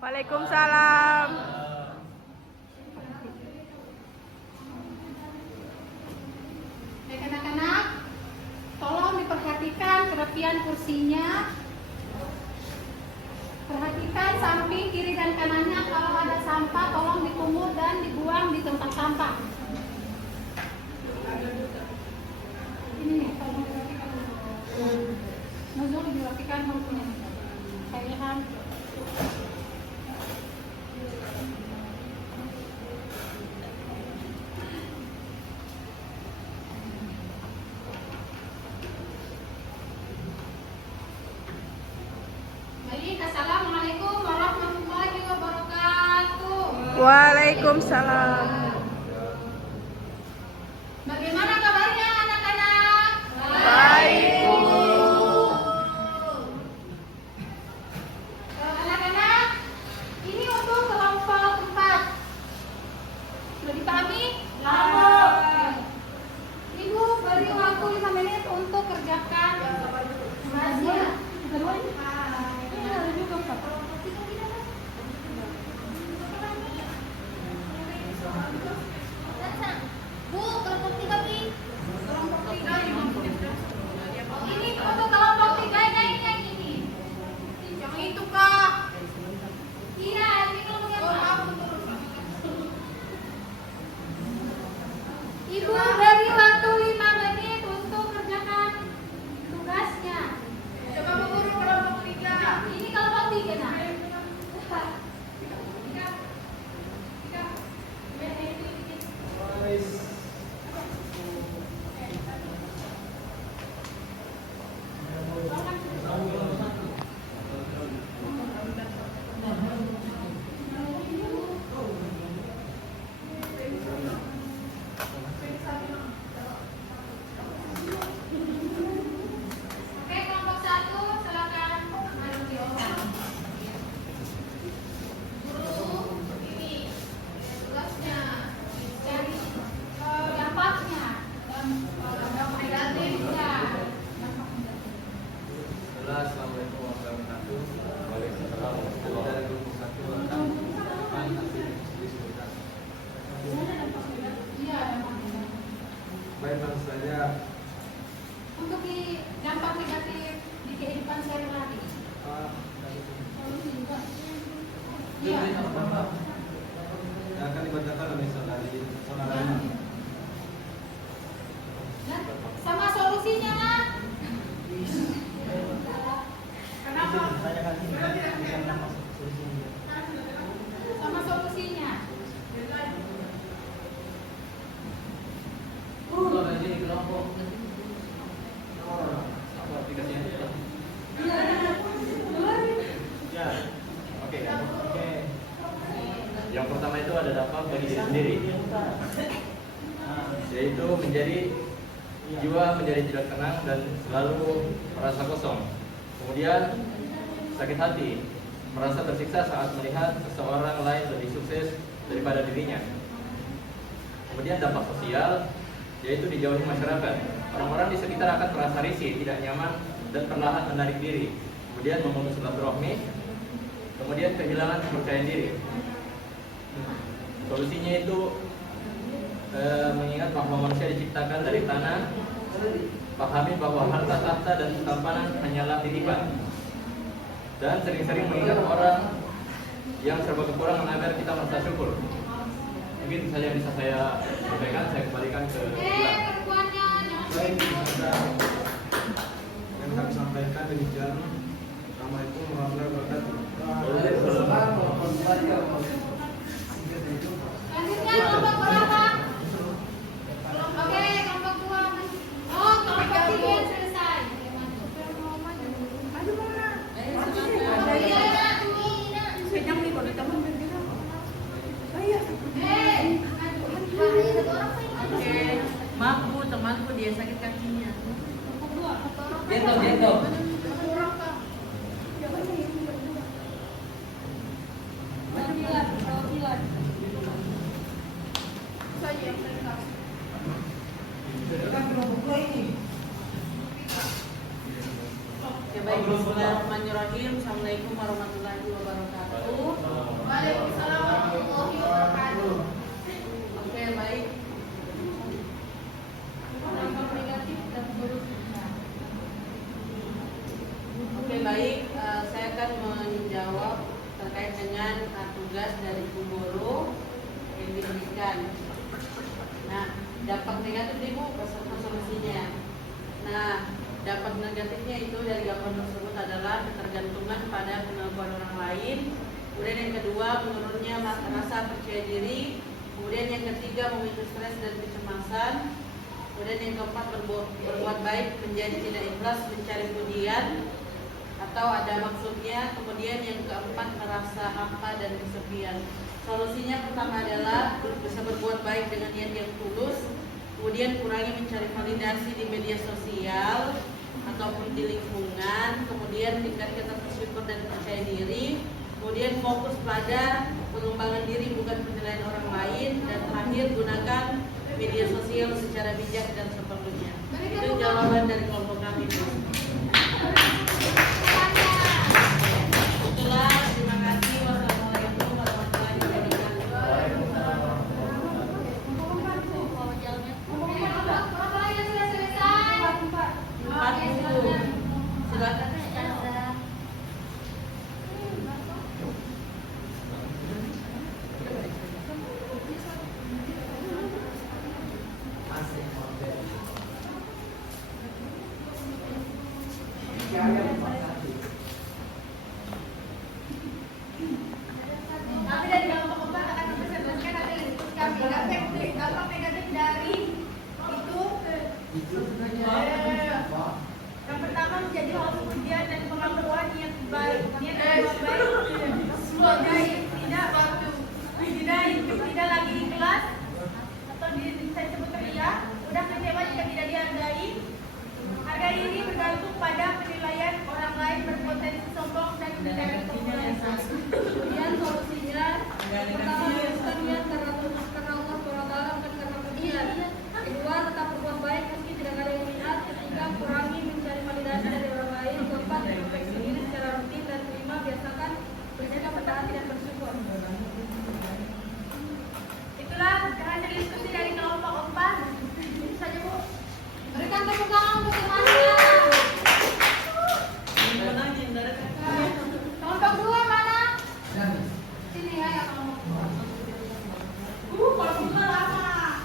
Waalaikumsalam. Baik anak-anak, tolong diperhatikan kerapian kursinya. Perhatikan samping kiri dan kanannya. Kalau ada sampah tolong dipungut dan dibuang di tempat sampah. Ini nih, tolong dirapikan dulu. Nuzul dirapikan bukunya. Saya lihat. Baik, assalamualaikum warahmatullahi wabarakatuh. Waalaikumsalam. Bagaimana kabarnya anak-anak? Baik, Bu. Anak-anak, ini untuk kelompok 4. Sudah dipahami? Ibu beri waktu 5 menit untuk kerjakan tugasnya. Bu, kelompok 3 Bi. Kelompok 3 ini untuk kelompok 3 yang ini. Yang itu kah? Iya, ini kelompok yang Ibu beri waktu 5 menit untuk kerjakan tugasnya. Coba Bu Guru kelompok 3. Ini kelompok 3 nah. Oke, kelompok 1 silakan maju di awal. Guru, ini tugasnya cari dampaknya dan dampak negatifnya. Assalamualaikum warahmatullahi wabarakatuh. Waalaikumsalam warahmatullahi wabarakatuh. Iya, dampaknya. Baik, langsung saja. Untuk di dampak negatif di kehidupan sehari-hari. Iya. Yang akan dibacakan oleh saudara ini. Dan sama solusinya kan? Kenapa? Sama solusinya. Ya, oke. Yang pertama itu ada dampak bagi diri sendiri, yaitu jiwa menjadi tidak tenang dan selalu merasa kosong. Kemudian sakit hati, merasa tersiksa saat melihat seseorang lain lebih sukses daripada dirinya. Kemudian dampak sosial, yaitu dijauhi masyarakat. Orang-orang di sekitar akan merasa risih, tidak nyaman, dan perlahan menarik diri. Kemudian memutus silaturahmi, kemudian kehilangan kepercayaan diri. Solusinya itu mengingat bahwa manusia diciptakan dari tanah, pahami bahwa harta tahta dan ketampanan hanyalah titipan, dan sering-sering mengingat orang yang serba kekurangan agar kita merasa syukur. Mungkin saja yang bisa saya sampaikan, saya kembalikan ke Perempuannya baik, yang kami sampaikan demikian. Assalamualaikum warahmatullahi wabarakatuh. Lanjutnya kelompok berapa? Oke, kelompok 2. Oh, kelompok 3 selesai. Aduh, mana? Maaf Bu, temanku dia sakit kakinya. Kelompok 2. Jatuh. Berapa? Bismillahirrahmanirrahim. Assalamualaikum warahmatullahi wabarakatuh. Waalaikumsalam warahmatullahi wabarakatuh. Oke, baik. Dampak negatif dan buruk. Oke, baik. Saya akan menjawab terkait dengan tugas dari Bu Guru yang diberikan. Nah, dampak negatif Ibu beserta solusinya. Nah, dampak negatifnya itu dari gambar tersebut adalah ketergantungan pada pengakuan orang lain. Kemudian yang kedua, menurunnya rasa percaya diri. Kemudian yang ketiga, memicu stres dan kecemasan. Kemudian yang keempat, berbuat baik menjadi tidak ikhlas mencari pujian atau ada maksudnya. Kemudian yang keempat, merasa hampa dan kesepian. Solusinya pertama adalah bisa berbuat baik dengan niat yang tulus. Kemudian kurangi mencari validasi di media sosial ataupun di lingkungan. Kemudian tingkatkan rasa syukur dan percaya diri. Kemudian fokus pada pengembangan diri bukan penilaian orang lain. Dan terakhir, gunakan media sosial secara bijak dan seperlunya. Itu jawaban dari kelompok kami. Itulah, terima kasih. Wassalamualaikum warahmatullahi wabarakatuh. Berapa lagi yang sudah selesai? 40. Silakan. Kami dari kelompok 4 akan mempresentasikan hasil diskusi kami. Dampak negatif dari itu yang pertama menjadi hoax pujian dan pengakuan niat baik. Tidak lagi ikhlas atau saya sebut ria, mudah kecewa jika tidak dihargai. Harga diri bergantung pada penilaian orang lain, berpotensi sombong dan mencari popularitas. Kemudian solusinya pertama, luruskan niat karena Allah Taala, bukan karena pujian. Kedua, tetap berbuat baik meski tidak ada yang melihat. Ketiga, kurangi mencari validasi dari orang lain. Keempat, introspeksi diri secara rutin. Dan kelima, biasakan bersikap rendah hati dan bersyukur. Itulah hasil diskusi dari kelompok 4. Itu saja, Bu. Berikan tepuk tangan untuk semuanya. Kelompok 2 mana? Sini ya, kelompok 2. Kelompok 2 lama.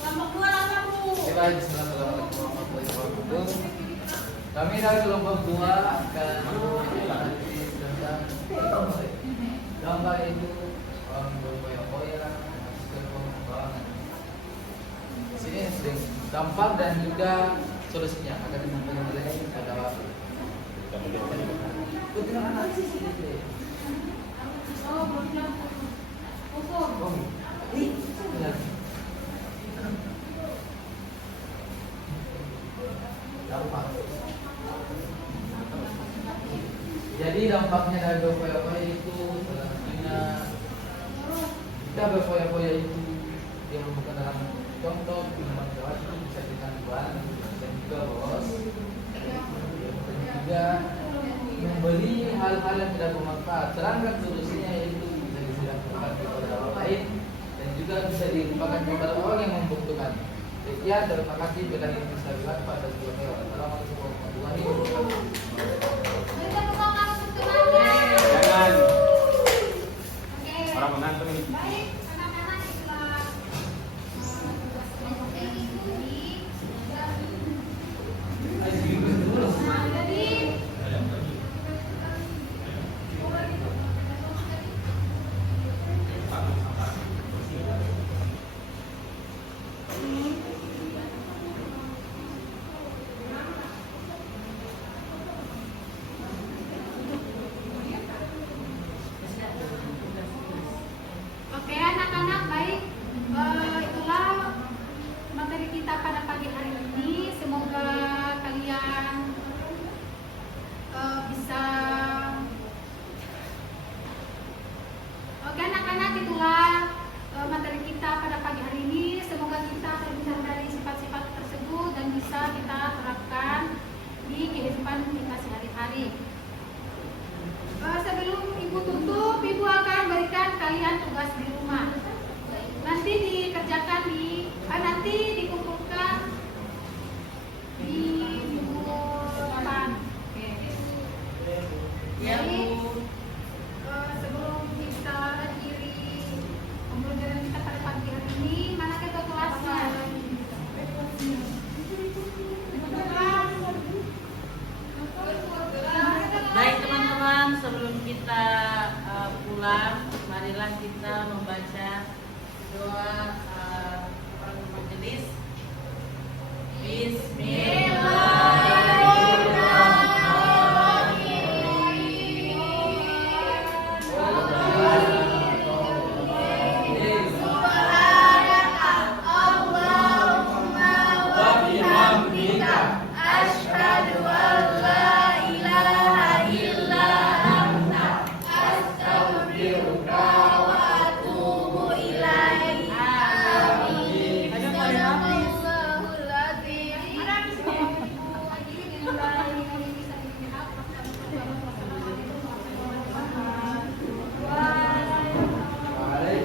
Kelompok 2 lama, Bu. Baik, Assalamualaikum warahmatullahi wabarakatuh. Kami dari kelompok 2 akan menanyakan tentang dampak itu orang berfoya-foya masuk pengembangan. Di sini sering dampak dan juga solusinya akan disampaikan oleh pada waktu. Itu analisis ini. Oh, belum. Oh, ini benar. Dampak. Jadi dampaknya dari berfoya-foya itu salah satunya kita berfoya-foya itu yang bukan dalam contoh minuman keras itu bisa ditentukan dan juga boros. Dan juga membeli hal-hal yang tidak bermanfaat. Sedangkan solusinya yaitu bisa disidangkan kepada orang lain dan juga bisa dilupakan kepada orang yang membutuhkan. Sekian, terima kasih. Bila ingin bisa lihat pada dua kali. Assalamualaikum warahmatullahi wabarakatuh. Berikan tepuk tangan untuk temannya. Jangan Oke. orang mengantuk ini. Baik, anak-anak itulah tugas diskusi. Nah, jadi kehidupan kita sehari-hari. Sebelum Ibu tutup, Ibu akan berikan kalian tugas di rumah. Nanti dikerjakan nanti dikumpulkan di buku depan. Oke. Ya, Jadi, Bu. sebelum kita akhiri pembelajaran kita pada pagi hari ini, mana kita kelasnya? Baik teman-teman, sebelum kita pulang, marilah kita membaca doa majelis.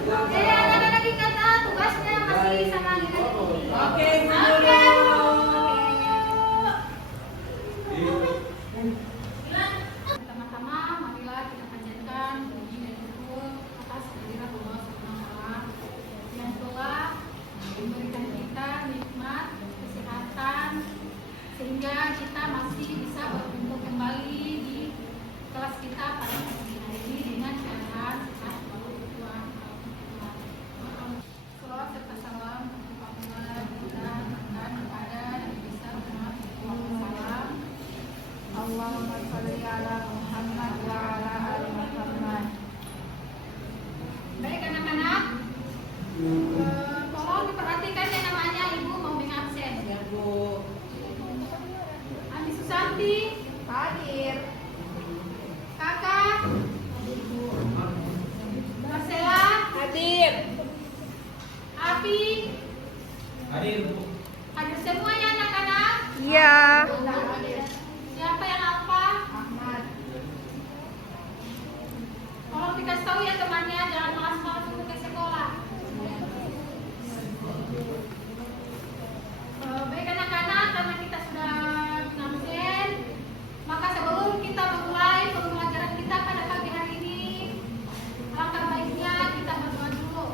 Oke, anak-anak kata tugasnya masih sama dengan ini. Oke, Bu Oke. Guru. Pertama-tama, marilah kita panjatkan puji dan syukur atas kehadiran Allah SWT yang telah memberikan kita nikmat kesehatan sehingga kita masih bisa berkumpul kembali di kelas kita pada pagi hari ini dengan keadaan sehat walafiat. Salawat serta salam Muhammad kita berikan kepada Nabi besar Muhammad SAW. Allahumma sholli ala Muhammad wa ala ali Muhammad. Baik anak-anak, tolong diperhatikan yang namanya Ibu mau absen. Ya, Bu. Andi Susanti hadir. Kakak Marcella hadir. Api Hadir. hadir semuanya anak-anak. Iya. Siapa yang apa? Ahmad. Tolong dikasih tahu ya temannya, jangan malas-malas untuk ke sekolah. Baik anak-anak, karena kita sudah absen, maka sebelum kita memulai pembelajaran kita pada pagi hari ini, langkah baiknya kita berdoa dulu.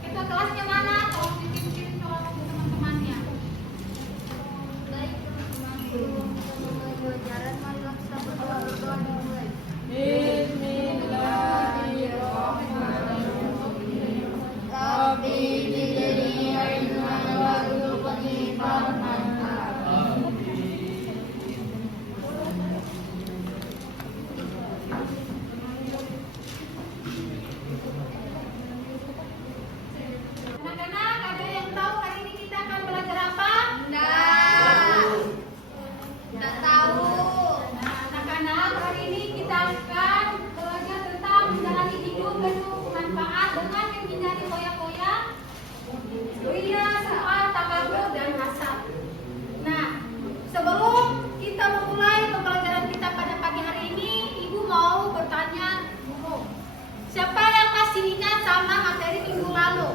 Ketua kelasnya mana? Tolong dipimpin tolong teman-temannya. Baik teman-teman, sebelum kita memulai pelajaran, marilah kita berdoa dimulai. Bismillahirrahmanirrahim. Rabbi zidni ilman warzuqni fahman. Anak-anak, ada yang tahu hari ini kita akan belajar apa? Tidak tahu. Nah, anak-anak, hari ini kita akan belajar tentang menjalani hidup penuh manfaat dengan menghindari foya-foya, ria, soal, takabur, dan hasad. Nah, sebelum kita memulai pembelajaran kita pada pagi hari ini, Ibu mau bertanya dulu. Siapa yang masih ingat sama materi minggu lalu?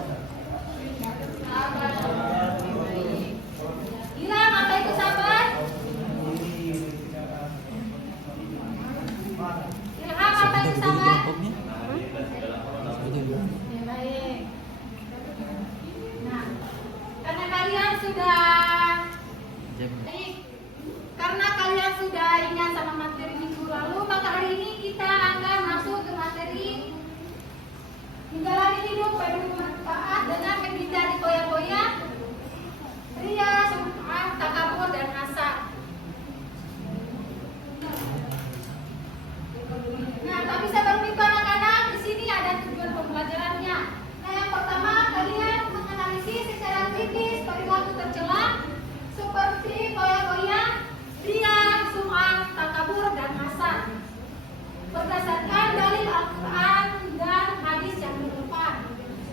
Hilang apa itu sahabat? Ilham apa itu sahabat? Ya, baik. Nah, karena kalian sudah baik, karena kalian sudah ingat sama materi minggu lalu, maka hari ini kita akan masuk ke materi menjalani hidup penuh manfaat dengan menghindari foya-foya, ria, sum'ah, takabur, dan hasad. Nah, tapi sebelum itu anak-anak, di sini ada tujuan pembelajarannya. Nah, yang pertama kalian menganalisis secara kritis perilaku tercela seperti foya-foya, ria, sum'ah, takabur, dan hasad berdasarkan dalil Al-Quran dan hadis yang relevan.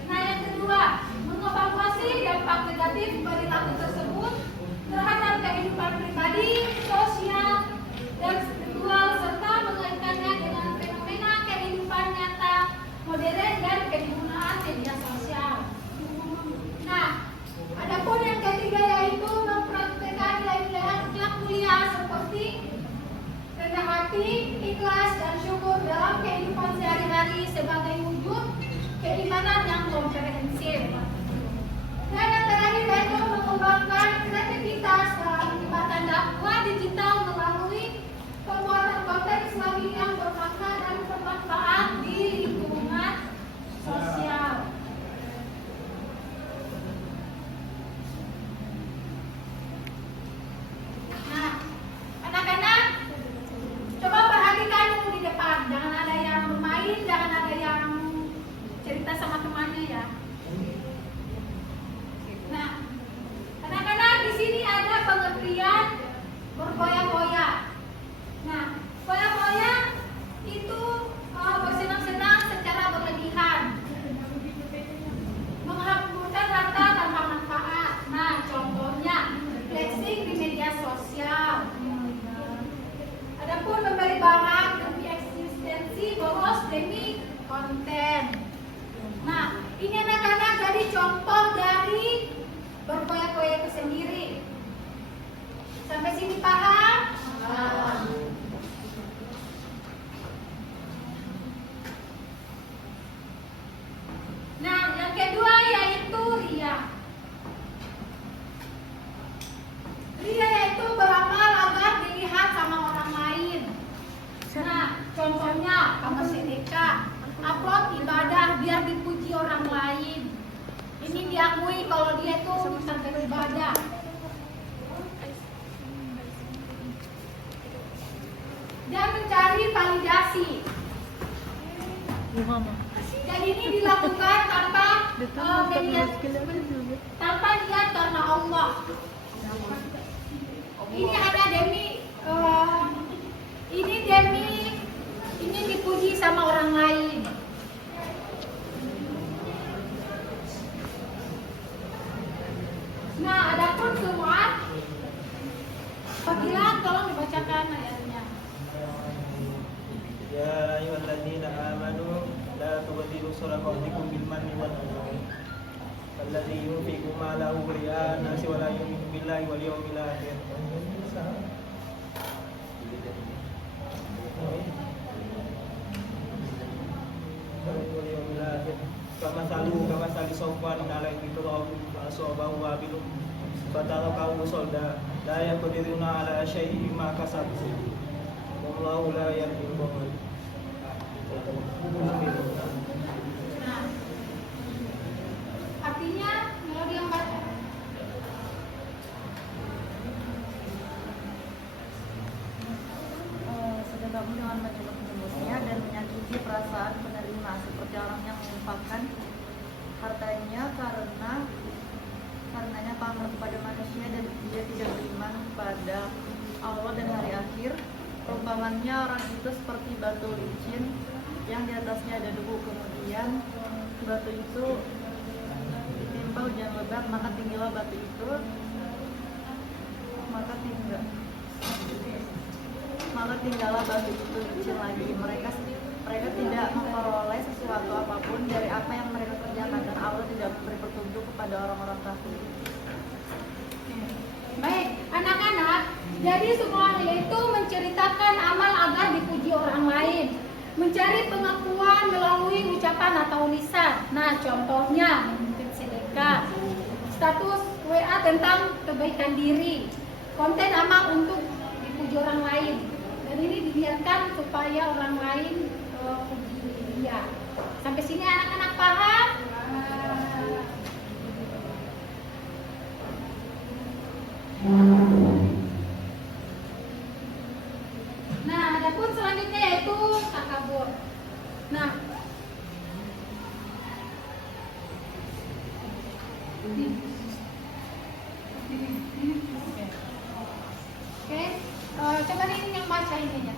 Nah, yang kedua, mengevaluasi dampak negatif perilaku tersebut terhadap kehidupan ikhlas dan syukur dalam kehidupan sehari-hari sebagai wujud keimanan yang komprehensif. Dan yang terakhir yaitu mengembangkan kreativitas dalam penyebaran dakwah digital melalui pembuatan konten Islami yang bermakna dan bermanfaat di lingkungan sosial. Nah, anak-anak, coba perhatikan dulu di depan. Jangan ada yang bermain, jangan ada yang cerita sama temannya ya. Nah, anak-anak, di sini ada pengertian bergoyang-goyang. Nah, goyang-goyang itu bersenang-senang secara berlebihan, menghamburkan harta tanpa manfaat. Nah, contohnya flexing di media sosial. Adapun memberi barang demi eksistensi, boros demi konten. Nah, ini anak-anak jadi contoh dari bergoyang-goyang itu sendiri. Sampai sini paham? Nah, yang kedua yaitu ria. Ria yaitu beramal agar dilihat sama orang lain. Nah, contohnya pamer sedekah, upload ibadah biar dipuji orang lain. Ini diakui kalau dia itu bisa beribadah. Dan mencari validasi. Dan ini dilakukan tanpa tanpa niat karena Allah. Ini ada ini dipuji sama orang lain. Nah, adapun sum'at, Fadilah tolong dibacakan ayatnya. Ya ayyuhalladzina amanu la tubtilu shadaqatikum bil manni wal adha. Alladzi yunfiqu malahu ria'an nasi wa la yu'minu billahi wal yawmil akhir. Kama sali sofwan alaihi turabu asobahu wabilum fatarakahu solda la yaqdiruna ala syai'in ma kasabu wallahu la yahdil qawmal. Nah, artinya mau dia baca. Sedekahmu dengan menjemput-jemputnya dan menyakiti perasaan penerima seperti orang yang menginfakkan hartanya karenanya pamer kepada manusia dan dia tidak beriman kepada Allah dan hari akhir. Perumpamannya orang itu seperti batu licin yang di atasnya ada debu, kemudian batu itu ditimpa hujan lebat, maka tinggilah batu itu tinggallah batu itu licin lagi. Mereka tidak memperoleh sesuatu apapun dari apa yang mereka kerjakan, dan Allah tidak memberi petunjuk kepada orang-orang kafir. Baik, anak-anak, jadi semua itu menceritakan amal agar dipuji orang lain, mencari pengakuan melalui ucapan atau lisan. Nah, contohnya mungkin sedekah, status WA tentang kebaikan diri, konten amal untuk dipuji orang lain. Dan ini dilihatkan supaya orang lain puji dia. Sampai sini anak-anak paham? Nah, adapun selanjutnya yaitu takabur. Nah, oke, coba ini yang baca ininya.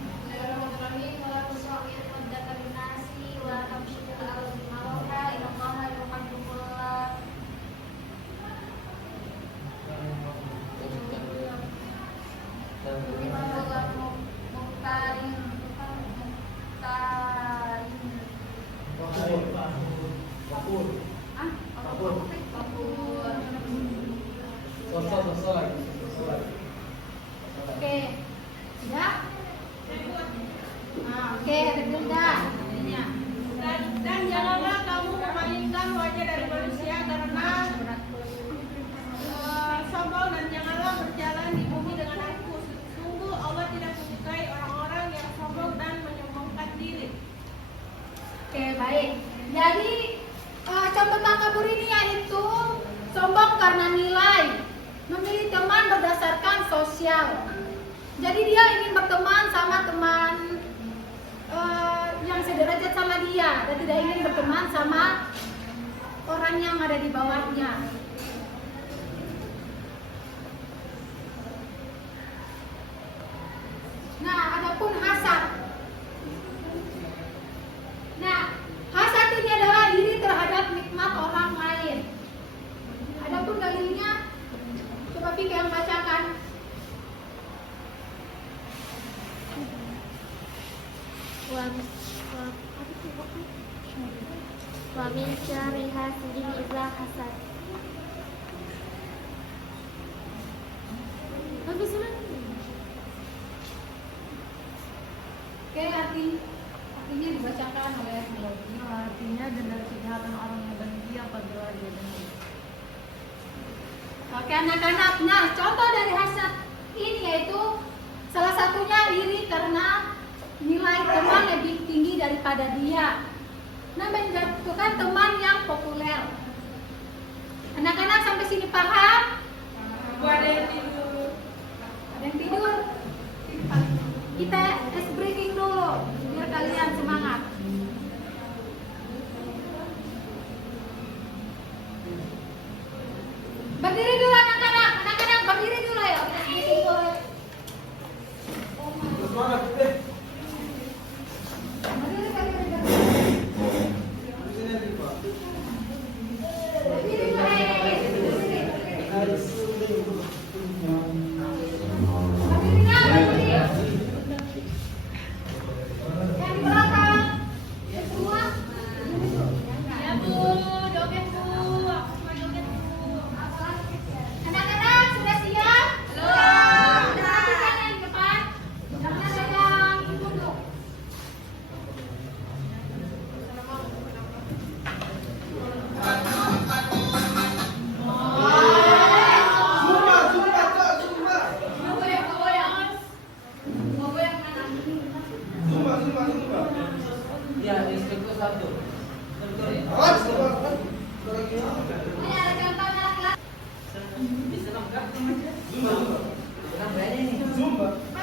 Oke, sudah. Nah, sosial. Jadi dia ingin berteman sama teman yang sederajat sama dia dan tidak ingin berteman sama orang yang ada di bawahnya. Nah, adapun hasad. Nah, hasad ini adalah iri terhadap nikmat orang lain. Adapun dalilnya, coba Fika yang bacakan. Wa min syarri hasidin idza hasad. Bagus kan? Oke, artinya dibacakan oleh Artinya dan dari kejahatan orang yang dengki apabila dia dengki. Oke anak-anak, nah contoh dari hasad ini yaitu salah satunya iri karena nilai teman lebih tinggi daripada dia. Nah, menjatuhkan teman yang populer. Anak-anak sampai sini paham? Ada yang tidur. Ada yang tidur? Kita ice breaking dulu biar kalian semangat. Berdiri dulu anak-anak, berdiri dulu ya.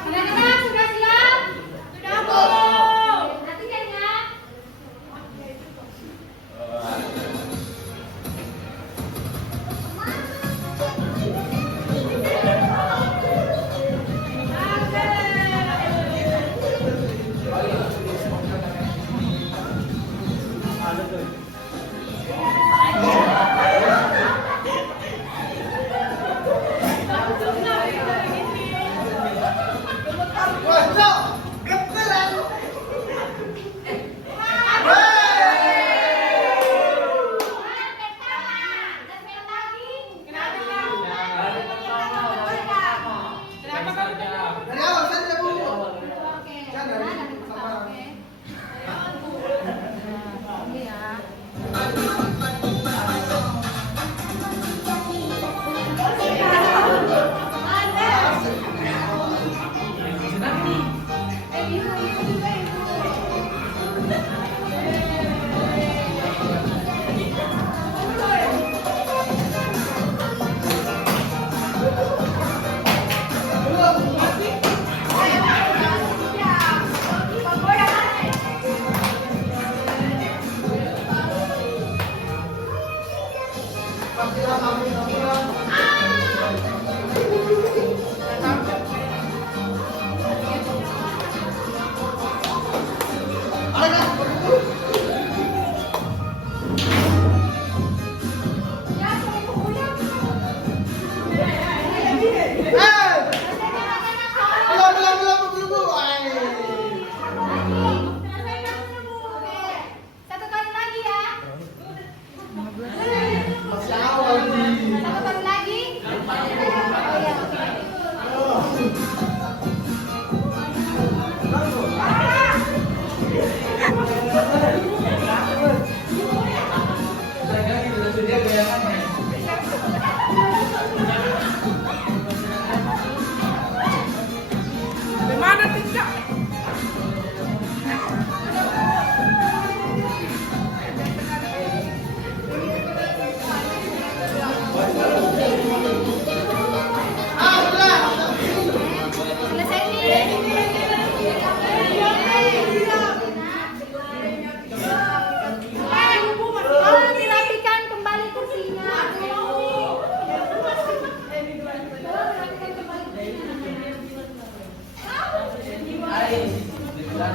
Anak-anak sudah siap? Sudah Bu? Latihan ya. Satu kali lagi ya. Satu kali lagi. Oh ya, oke. Bagaimana tidak? Nah,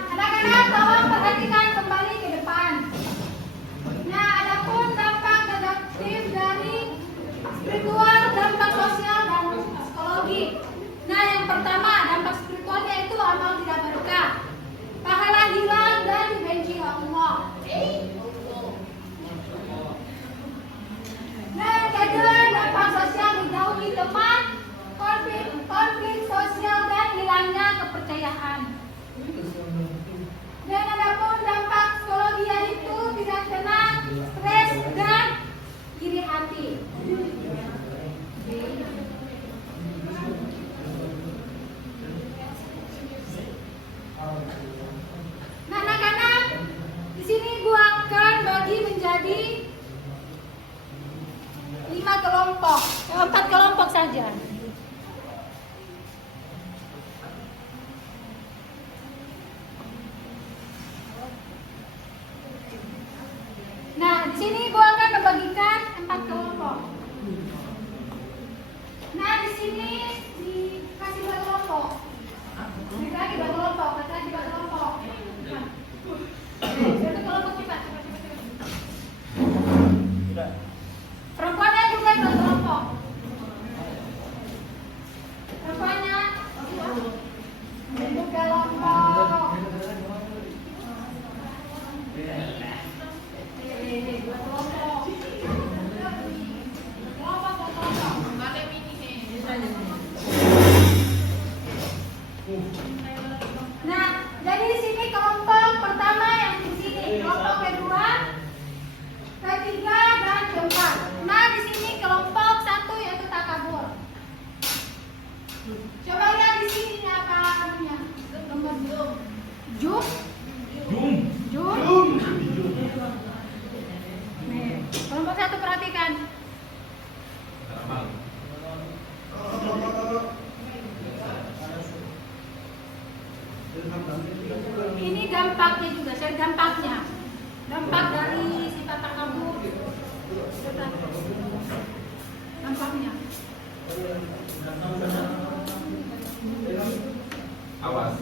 anak-anak tolong perhatikan kembali ke depan. Nah, adapun dampak negatif dari spiritual, dampak sosial dan psikologi. Nah, yang pertama dampak spiritualnya itu amal tidak berkah, pahala hilang dan dibenci Allah. Nah, yang kedua dampak sosial menjauhi teman, konflik sosial dan hilangnya kepercayaan. Dan adapun dampak psikologi yaitu tidak tenang, stres dan iri hati. Nah, anak-anak, di sini gua akan bagi menjadi 4 kelompok saja. Nah, di sini gua akan membagikan 4 kelompok. Nah, di sini dikasih 2 kelompok. Dikasih 2 kelompok, dikasih 2 kelompok. Satu kelompok cepat. Tidak. Perempuannya juga 2 kelompok. Perempuannya 2 kelompok. Nah, jadi di sini kelompok pertama yang di sini, kelompok kedua, ketiga dan keempat. Nah, di sini kelompok 1 yaitu takabur. Coba lihat di sini ini apa namanya? Jum. Nih, kelompok 1 perhatikan. Ini dampaknya juga, share dampaknya. Dampak dari sifat takabur. Dampaknya. Awas.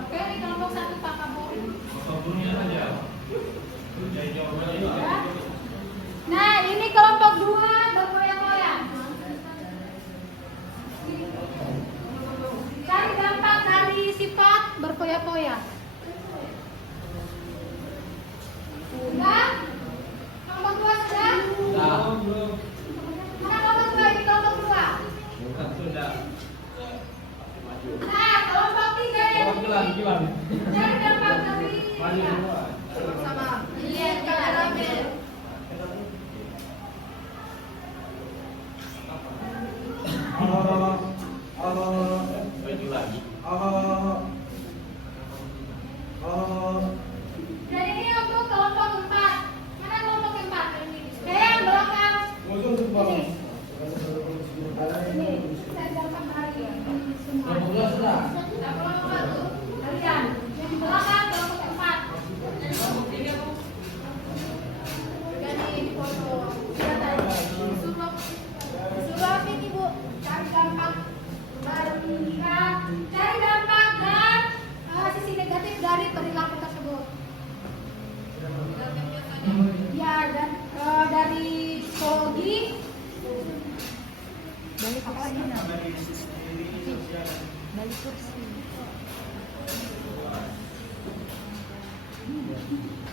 Oke, ini kelompok 1 takabur. Nah, ini kelompok 2 bergoyang-goyang. Cari dampak dari sifat berfoya-foya. Sudah? Kelompok 2 sudah? Mana kelompok 2? Ini kelompok 2. Nah, kelompok 3 yang ini. Cari dampak dari sama. Iya, kita ambil. Dan ini untuk kelompok 4. Mana kelompok 4? Yang belakang. Ini. Saya dampak dari semua. Nah, kelompok 1. Kalian. Yang di belakang kelompok 4. Jadi foto. Disuruh ini Bu. Cari dampak cari dampak dan sisi negatif dari perilaku tersebut. Ya, dan dari psikologi. Balik apa lagi? Balik kursi.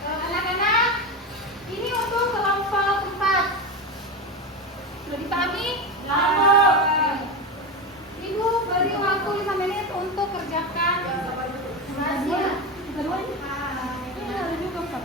Anak-anak, ini untuk kelompok 4. Sudah dipahami? Ibu beri waktu 5 menit untuk kerjakan keduanya. Ini ada juga 4.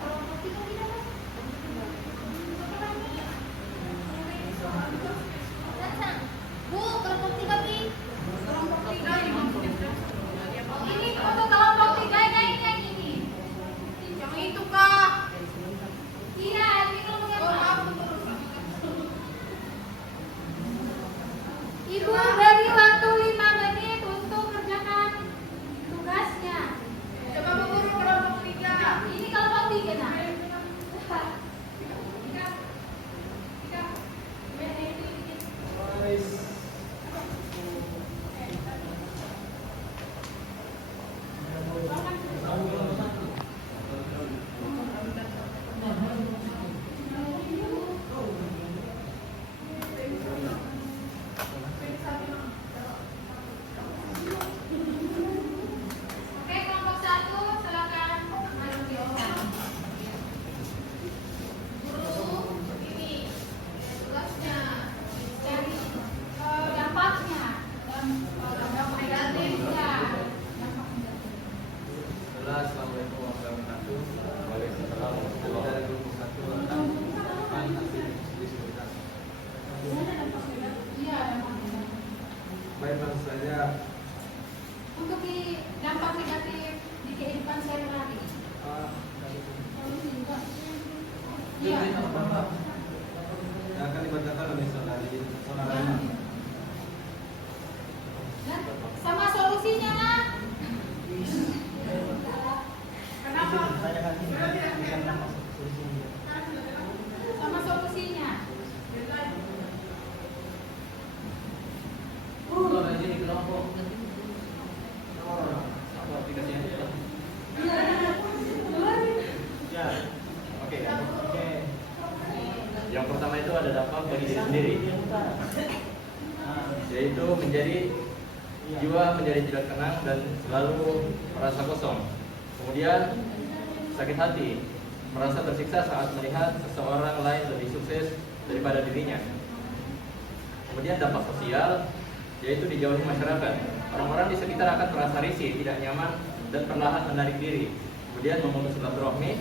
Yang akan dibacakan oleh saudara ini. Sama solusinya, Nak. Kenapa? Sama solusinya. Kalau di sini kelompok apa aplikasinya? Ya. Oke. Oke. Yang pertama itu ada dampak bagi diri sendiri, yaitu jiwa menjadi tidak tenang dan selalu merasa kosong. Kemudian sakit hati, merasa tersiksa saat melihat seseorang lain lebih sukses daripada dirinya. Kemudian dampak sosial, yaitu dijauhi masyarakat. Orang-orang di sekitar akan merasa risih, tidak nyaman, dan perlahan menarik diri. Kemudian memutus silaturahmi,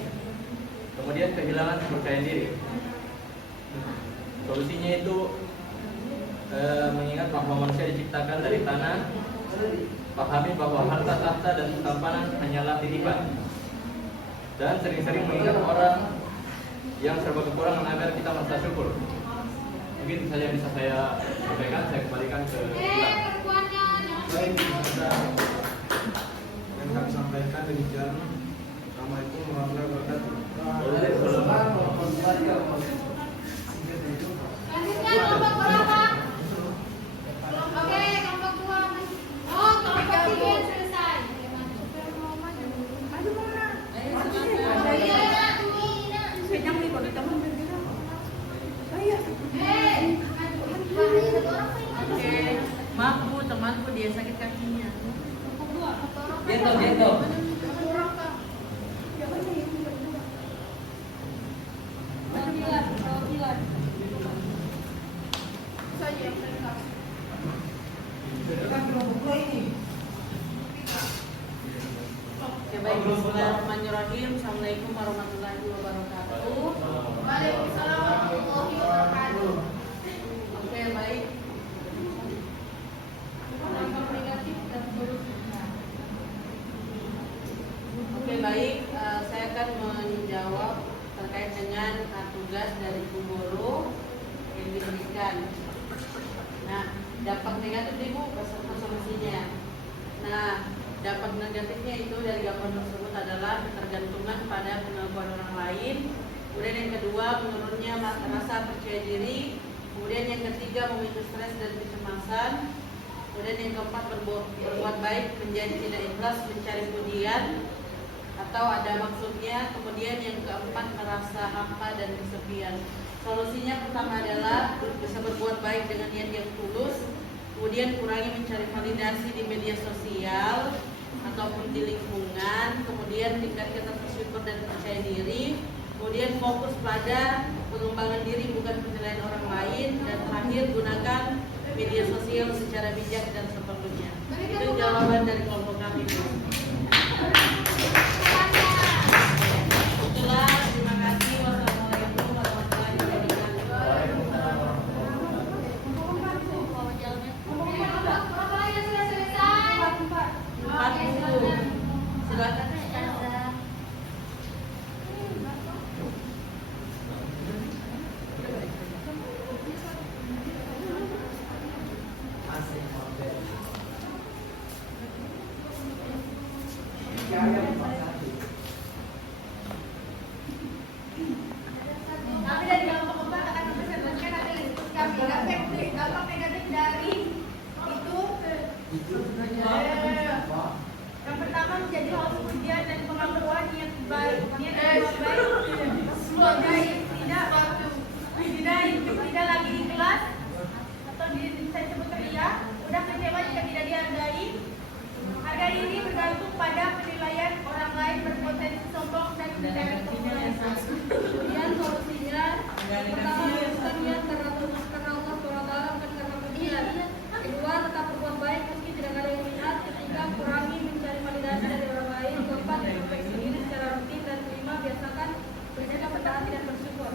kemudian kehilangan kepercayaan diri. Solusinya itu mengingat bahwa manusia diciptakan dari tanah, pahami bahwa harta tahta dan ketampanan hanyalah titipan, dan sering-sering mengingat orang yang serba kekurangan agar kita merasa syukur. Mungkin saja yang bisa saya sampaikan, saya kembalikan ke kita. Perempuannya jangan. Baik, yang kami sampaikan demikian. Assalamualaikum warahmatullahi wabarakatuh. Lanjutkan kelompok berapa? Oke, kelompok 2. Oh, kelompok 3 yang selesai. Aduh, mana? Iya, Nak. Pegang nih, kalau teman bergerak. Oke, maaf Bu, temanku dia sakit kakinya. Jatuh. Oke, baik. Bismillahirrahmanirrahim. Assalamualaikum warahmatullahi wabarakatuh. Waalaikumsalam warahmatullahi wabarakatuh. Oke, baik. Dampak negatif dan solusinya. Oke, baik. Saya akan menjawab terkait dengan tugas dari Bu Guru yang diberikan. Nah, dampak negatif Ibu beserta solusinya. Nah, dampak negatifnya itu dari gambar tersebut adalah ketergantungan pada pengakuan orang lain. Kemudian yang kedua, menurunnya rasa percaya diri. Kemudian yang ketiga, memicu stres dan kecemasan. Kemudian yang keempat, berbuat baik menjadi tidak ikhlas, mencari pujian atau ada maksudnya. Kemudian yang keempat, merasa hampa dan kesepian. Solusinya pertama adalah bisa berbuat baik dengan niat yang tulus. Kemudian kurangi mencari validasi di media sosial ataupun di lingkungan. Kemudian tingkatkan rasa syukur dan percaya diri. Kemudian fokus pada pengembangan diri bukan penilaian orang lain. Dan terakhir, gunakan media sosial secara bijak dan seperlunya. Itu jawaban dari kelompok kami. Itulah, terima kasih. Wassalamualaikum warahmatullahi wabarakatuh. Berapa yang sudah selesai? 40. Silakan. Kami dari kelompok 4 akan mempresentasikan hasil diskusi kami. Dampak negatif dari itu yang pertama menjadi haus pujian dan pengakuan niat baik tidak lagi di kelas atau saya sebut kerja udah kecewa jika tidak dihargai. Harga diri bergantung pada penilaian orang lain, berpotensi sombong dan tidak berkepentingan. Kemudian solusinya pertama luruskan niat karena Allah SWT bukan karena pujian. Kedua, tetap berbuat baik meski tidak ada yang melihat. Ketiga, kurangi mencari validasi dari orang lain. Keempat, introspeksi diri secara rutin. Dan kelima, biasakan berjaga bertahan dan bersyukur.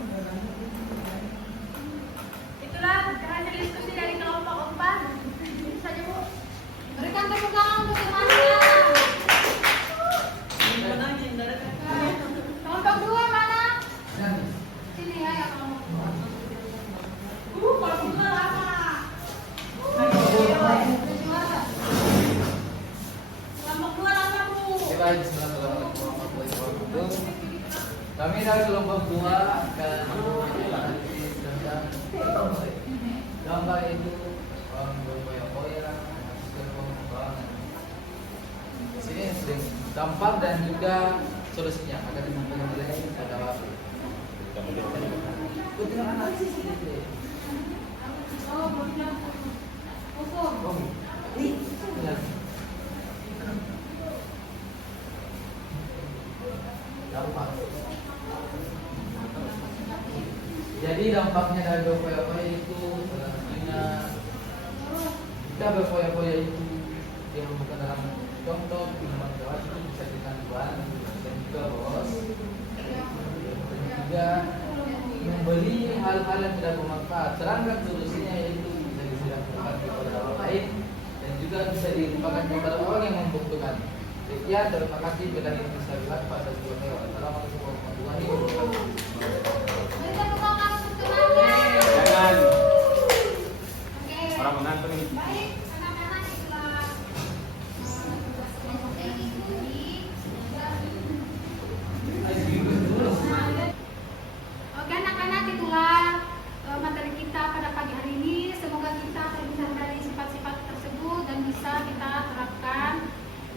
Itulah hasil diskusi dari kelompok 4. Itu saja Bu. Berikan tepuk tangan untuk temannya. Kelompok 2 mana? Sini ya yang mau keluar. Kalau keluar apa? Kelompok dua apa Bu? Oke, baik, Assalamualaikum warahmatullahi wabarakatuh. Kami dari kelompok 2 akan menjelaskan tentang gambar itu orang berfoya-foya, hasil pengembangan. Di sini sering dampak dan juga solusinya akan disampaikan pada waktu. Kemudian analisis ini. Oh, boleh. Kosong. Ini. Dampak. Jadi dampaknya dari berfoya-foya itu salah satunya kita berfoya-foya itu yang bukan dalam contoh minuman keras itu bisa dikandungan dan juga boros dan juga membeli hal-hal yang tidak bermanfaat. Sedangkan solusinya yaitu bisa disedekahkan kepada orang lain dan juga bisa diinfakkan kepada orang yang membutuhkan. Sekian, terima kasih. Bila yang bisa bilang pada sebuah hewan. Assalamualaikum warahmatullahi wabarakatuh. Jangan orang mengantuk ini. Baik, anak-anak itulah Oke anak-anak, itulah materi kita pada pagi hari ini. Semoga kita terhindar dari sifat-sifat tersebut dan bisa kita terapkan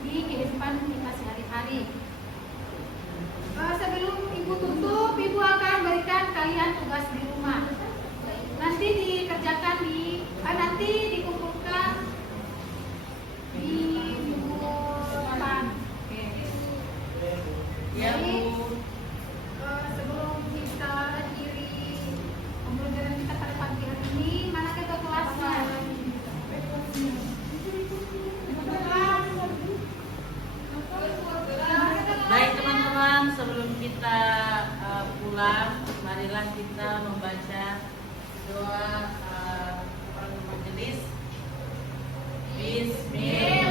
di kehidupan kita sehari-hari. Sebelum Ibu tutup, Ibu akan berikan kalian tugas di rumah. Nanti dikerjakan nanti dikumpulkan di minggu depan. Oke. Ya, Jadi, Bu. sebelum kita akhiri pembelajaran kita pada pagi hari ini, mana kita kelasnya? Baik teman-teman, sebelum kita pulang, marilah kita membaca doa majelis. Bismillah.